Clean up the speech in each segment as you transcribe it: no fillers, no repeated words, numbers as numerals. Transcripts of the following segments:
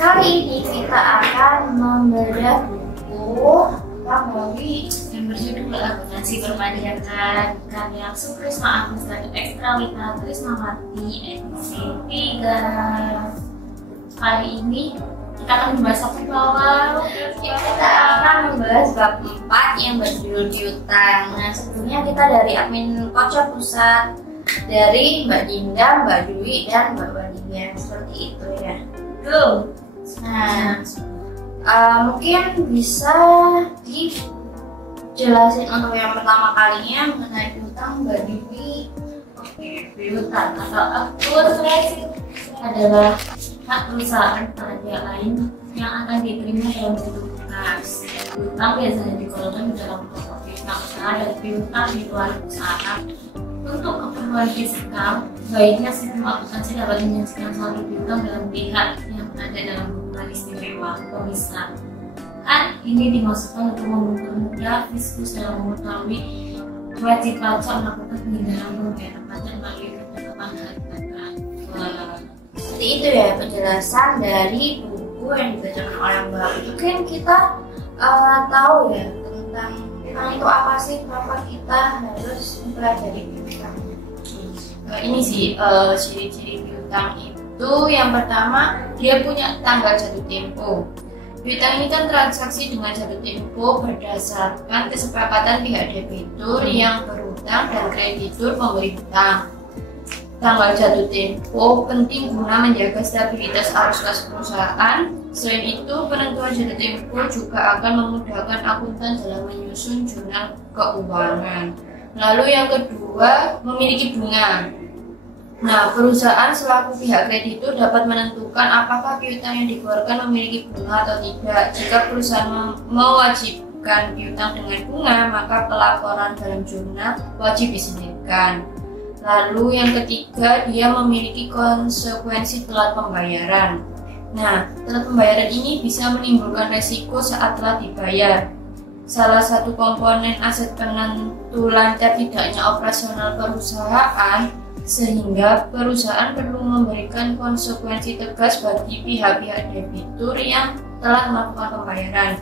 Kali ini kita akan membedah buku Ramawi yang berjudul Akuntansi Perpajakan karya Sukrisma Agus dan Ekstrawita Trismawati edisi 3. Kali ini kita akan membahas topik awal. Kita akan membahas bab 4 yang berjudul piutang. Nah, sebelumnya kita dari admin Kocok Pusat, dari Mbak Dinda, Mbak Dwi, dan Mbak Wadia. Seperti itu ya. Tuh. Nah, mungkin bisa dijelasin untuk yang pertama kalinya mengenai piutang, Mbak Dwi. Oke, piutang atau akuntansi adalah hak perusahaan pelajar lain yang akan diterima dalam bentuk lunas. Piutang biasanya digolongkan di dalam kelompok piutang usaha dan piutang di luar usaha. Untuk keperluan fiskal, baiknya sistem akuntansi dapat menyajikan suatu piutang dalam pihak yang ada dalam hubungan istimewa pemisah. Kan ini dimaksudkan untuk mempermudah fiskus dalam mengetahui wajib pajak melakukan penghindaran pembayaran pajak melalui penetapan harga. Seperti itu ya penjelasan dari buku yang dibacakan oleh Mbak. Mungkin kita tahu ya tentang itu apa sih, kenapa kita harus mempelajari piutang. Ini sih ciri-ciri piutang itu yang pertama, dia punya tanggal jatuh tempo. Piutang ini kan transaksi dengan jatuh tempo berdasarkan kesepakatan pihak debitur yang berhutang dan kreditur pemberi hutang. Tanggal jatuh tempo penting guna menjaga stabilitas arus kas perusahaan. Selain itu, penentuan jatuh tempo juga akan memudahkan akuntan dalam menyusun jurnal keuangan. Lalu yang kedua, memiliki bunga. Nah, perusahaan selaku pihak kreditur dapat menentukan apakah piutang yang dikeluarkan memiliki bunga atau tidak. Jika perusahaan mewajibkan piutang dengan bunga, maka pelaporan dalam jurnal wajib disingkirkan. Lalu yang ketiga, dia memiliki konsekuensi telat pembayaran. Nah, telat pembayaran ini bisa menimbulkan resiko saat telat dibayar. Salah satu komponen aset penentu lancar tidaknya operasional perusahaan, sehingga perusahaan perlu memberikan konsekuensi tegas bagi pihak-pihak debitur yang telah melakukan pembayaran.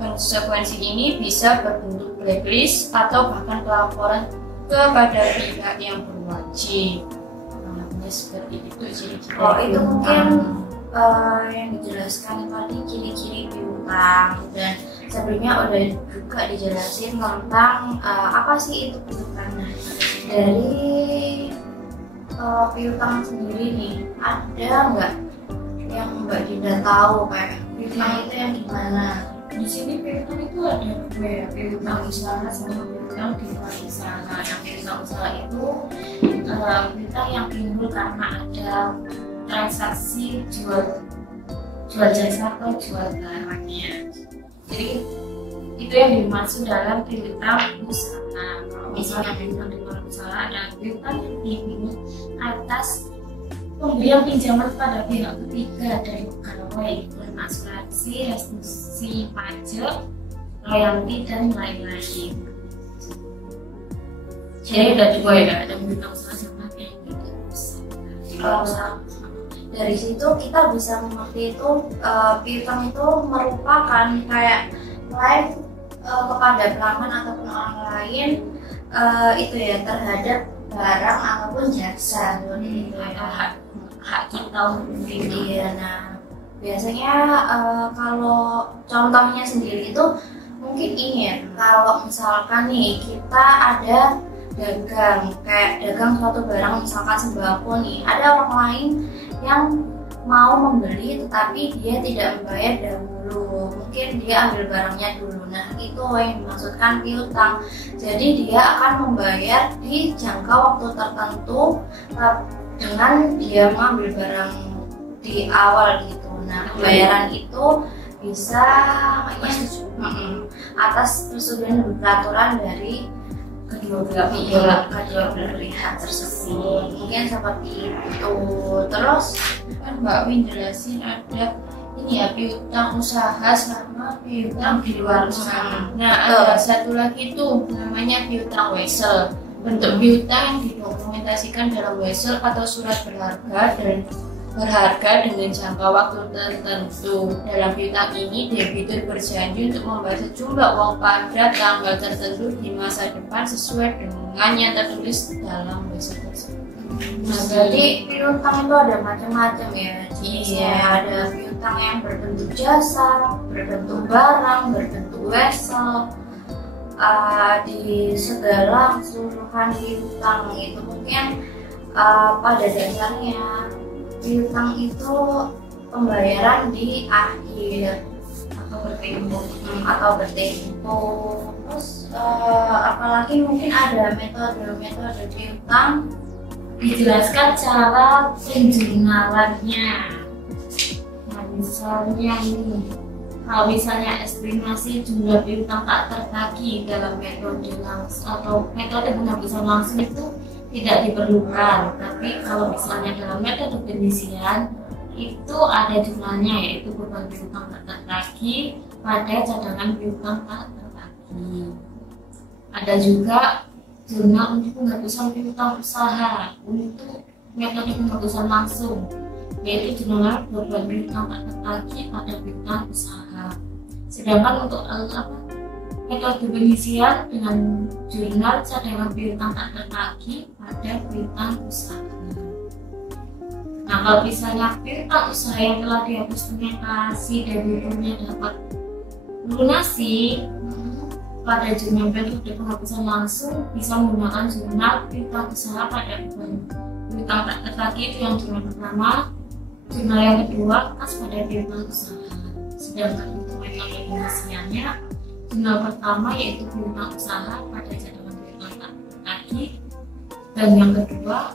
Konsekuensi ini bisa berbentuk blacklist atau bahkan pelaporan kepada pihak yang berwajib. Nah, seperti itu ciri-ciri. Oh, itu mungkin yang dijelaskan tadi ciri-ciri piutang, dan sebelumnya udah juga dijelasin tentang apa sih itu piutang. Nah, dari piutang sendiri nih, ada nggak yang Mbak Dinda tahu kayak piutang itu yang gimana? Di sini piutang itu ada dua ya, piutang usaha sama piutang di luar usaha. Yang piutang usaha itu piutang yang timbul karena ada transaksi jual jasa atau jual barangnya. Jadi itu yang dimaksud dalam piutang usaha. Kalau misalnya piutang di luar usaha, ada piutang yang timbul atas pemberian pinjaman pada pihak ketiga dari pegawai, asuransi, restitusi pajak, royalti, dan lain-lain. Jadi ada dua ya, ada piutang usaha sama piutang usaha. Dari situ kita bisa mengerti itu piutang itu merupakan kayak klaim kepada pelanggan ataupun orang lain itu ya terhadap barang ataupun jasa. Itu ya hak kita untuk Iya, nah biasanya kalau contohnya sendiri itu mungkin ini ya, kalau misalkan nih kita ada dagang, kayak dagang suatu barang misalkan sembako nih, ada orang lain yang mau membeli tetapi dia tidak membayar dahulu, mungkin dia ambil barangnya dulu. Nah, itu yang dimaksudkan piutang. Jadi dia akan membayar di jangka waktu tertentu dengan dia mengambil barang di awal gitu. Nah, pembayaran itu bisa atas persetujuan peraturan dari kedua belah pihak tersebut. Mungkin seperti itu. Terus kan Mbak Win jelasin ada ini ya, piutang usaha sama piutang di luar usaha. Nah, ada satu lagi tuh namanya piutang wesel. Bentuk piutang yang didokumentasikan dalam wesel atau surat berharga dan berharga dengan jangka waktu tertentu. Dalam piutang ini, debitur berjanji untuk membayar sejumlah uang pada tanggal tertentu di masa depan sesuai dengan yang tertulis dalam wasiat tersebut. Nah, jadi piutang itu ada macam-macam ya. Iya, ada piutang yang berbentuk jasa, berbentuk barang, berbentuk wesel. Di segala keseluruhan piutang itu mungkin pada dasarnya piutang itu pembayaran di akhir atau bertempo. Terus apalagi mungkin ada metode piutang. Dijelaskan cara penjurnalannya. Nah, misalnya ini, kalau misalnya estimasi jumlah piutang tak tertagih dalam metode langsung atau metode penghapusan langsung itu tidak diperlukan. Tapi kalau misalnya dalam metode penyisian itu ada jumlahnya, yaitu beban piutang tak tertagih pada cadangan piutang tak tertagih. Ada juga jurnal untuk penghapusan piutang usaha untuk metode penghapusan langsung, yaitu jurnal beban piutang tak tertagih pada piutang usaha. Sedangkan untuk metode pengisian dengan jurnal cadangan piutang tak tertagih pada piutang usaha. Nah, kalau misalnya piutang usaha yang telah dihapus pengetasi debiturnya dapat lunasi pada jurnal metode penghapusan langsung, bisa menggunakan jurnal piutang usaha pada piutang tak tertagih itu yang jurnal pertama. Jurnal yang kedua kas pada piutang usaha. Sedangkan untuk metode pengisiannya, jurnal pertama yaitu piutang usaha pada cadangan piutang tak tertagih, dan yang kedua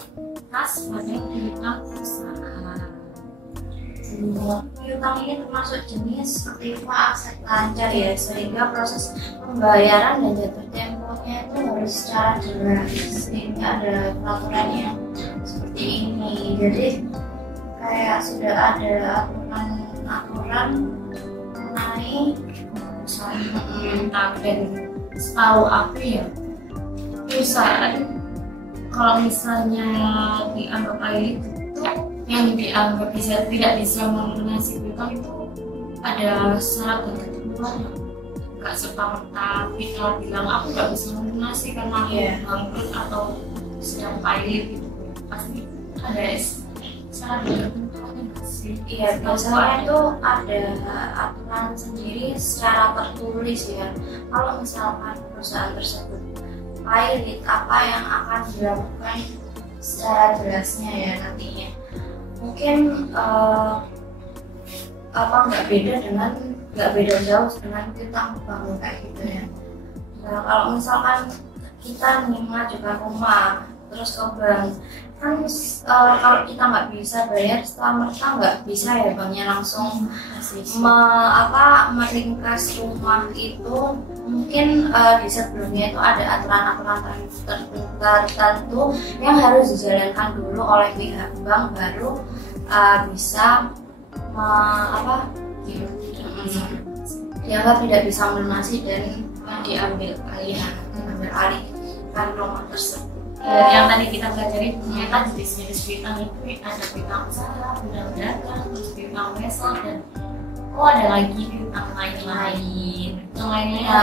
kas pada piutang usaha. Piutang ini termasuk jenis aktiva aset lancar ya, sehingga proses pembayaran dan jatuh temponya itu harus secara jelas. Ini ada peraturannya seperti ini. Jadi kayak sudah ada aturan mengenai Piutang. Dan setahu aku ya, perusahaan kalau misalnya dianggap itu yang dianggap tidak bisa melunasi piutang itu ada syarat dan ketentuan yang nggak serta-merta kita bilang aku nggak bisa melunasi karena aku bangkrut atau sedang pilot gitu. Pasti ada syarat dan ketentuannya nggak sih? Iya, biasanya itu ada aturan sendiri secara tertulis ya. Kalau misalkan perusahaan tersebut pilot, apa yang akan dilakukan secara jelasnya ya nantinya. Mungkin nggak beda jauh dengan piutang bank kayak gitu ya. Nah, kalau misalkan kita nih mengajukan rumah terus ke bank, kan kalau kita nggak bisa bayar setelah mereka, nggak bisa ya banknya langsung meringkas rumah itu. Mungkin di sebelumnya itu ada aturan-aturan tertentu yang harus dijalankan dulu oleh pihak bank, baru bisa dianggap tidak bisa melunasi dan diambil alih rumah tersebut. Dan yang tadi kita pelajari ternyata jenis-jenis piutang itu ada piutang usaha, piutang dagang, terus piutang wesel, dan ada lagi piutang lain-lain.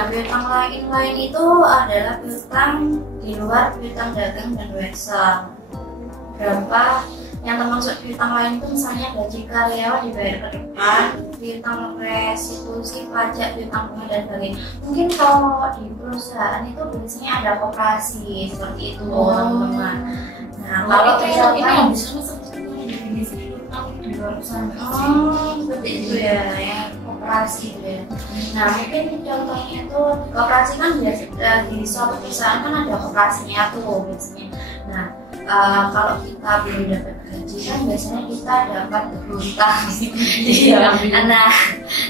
Piutang lain itu adalah piutang di luar piutang dagang dan wesel. Berapa yang termasuk piutang lain itu misalnya gaji karyawan dibayar ke depan, piutang restitusi pajak, piutang bunga dan sebagainya. Mungkin kalau di perusahaan itu biasanya ada koperasi seperti itu, teman-teman. Nah, kalau itu yang bisa definisi piutang di luar perusahaan. Seperti itu ya, koperasi gitu ya. Nah, mungkin contohnya itu koperasi kan biasa di suatu perusahaan kan ada koperasinya tuh biasanya. Nah, kalau kita belum dapat gaji kan biasanya kita dapat hutang.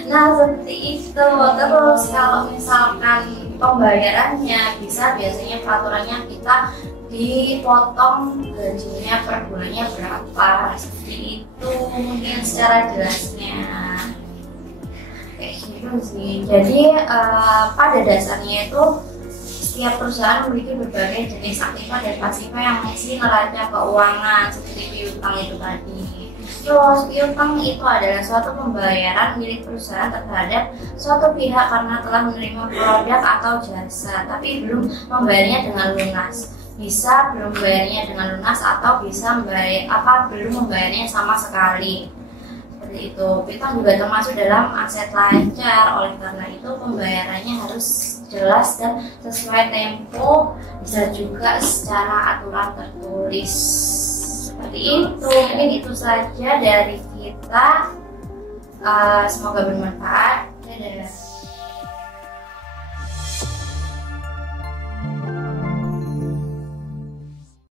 Nah seperti itu. Terus kalau misalkan pembayarannya bisa biasanya peraturannya kita dipotong gajinya per bulannya berapa, seperti itu mungkin secara jelasnya kayak gitu sih. Jadi pada dasarnya itu setiap perusahaan memiliki berbagai jenis aktiva dan pasifa yang mengisi neraca keuangan seperti piutang itu tadi. Terus piutang itu adalah suatu pembayaran milik perusahaan terhadap suatu pihak karena telah menerima produk atau jasa, tapi belum membayarnya dengan lunas. Bisa belum membayarnya dengan lunas atau bisa belum membayarnya sama sekali. Seperti itu. Piutang juga termasuk dalam aset lancar. Oleh karena itu pembayarannya harus jelas dan sesuai tempo, bisa juga secara aturan tertulis. Seperti itu. Mungkin itu saja dari kita. Semoga bermanfaat. Dadah.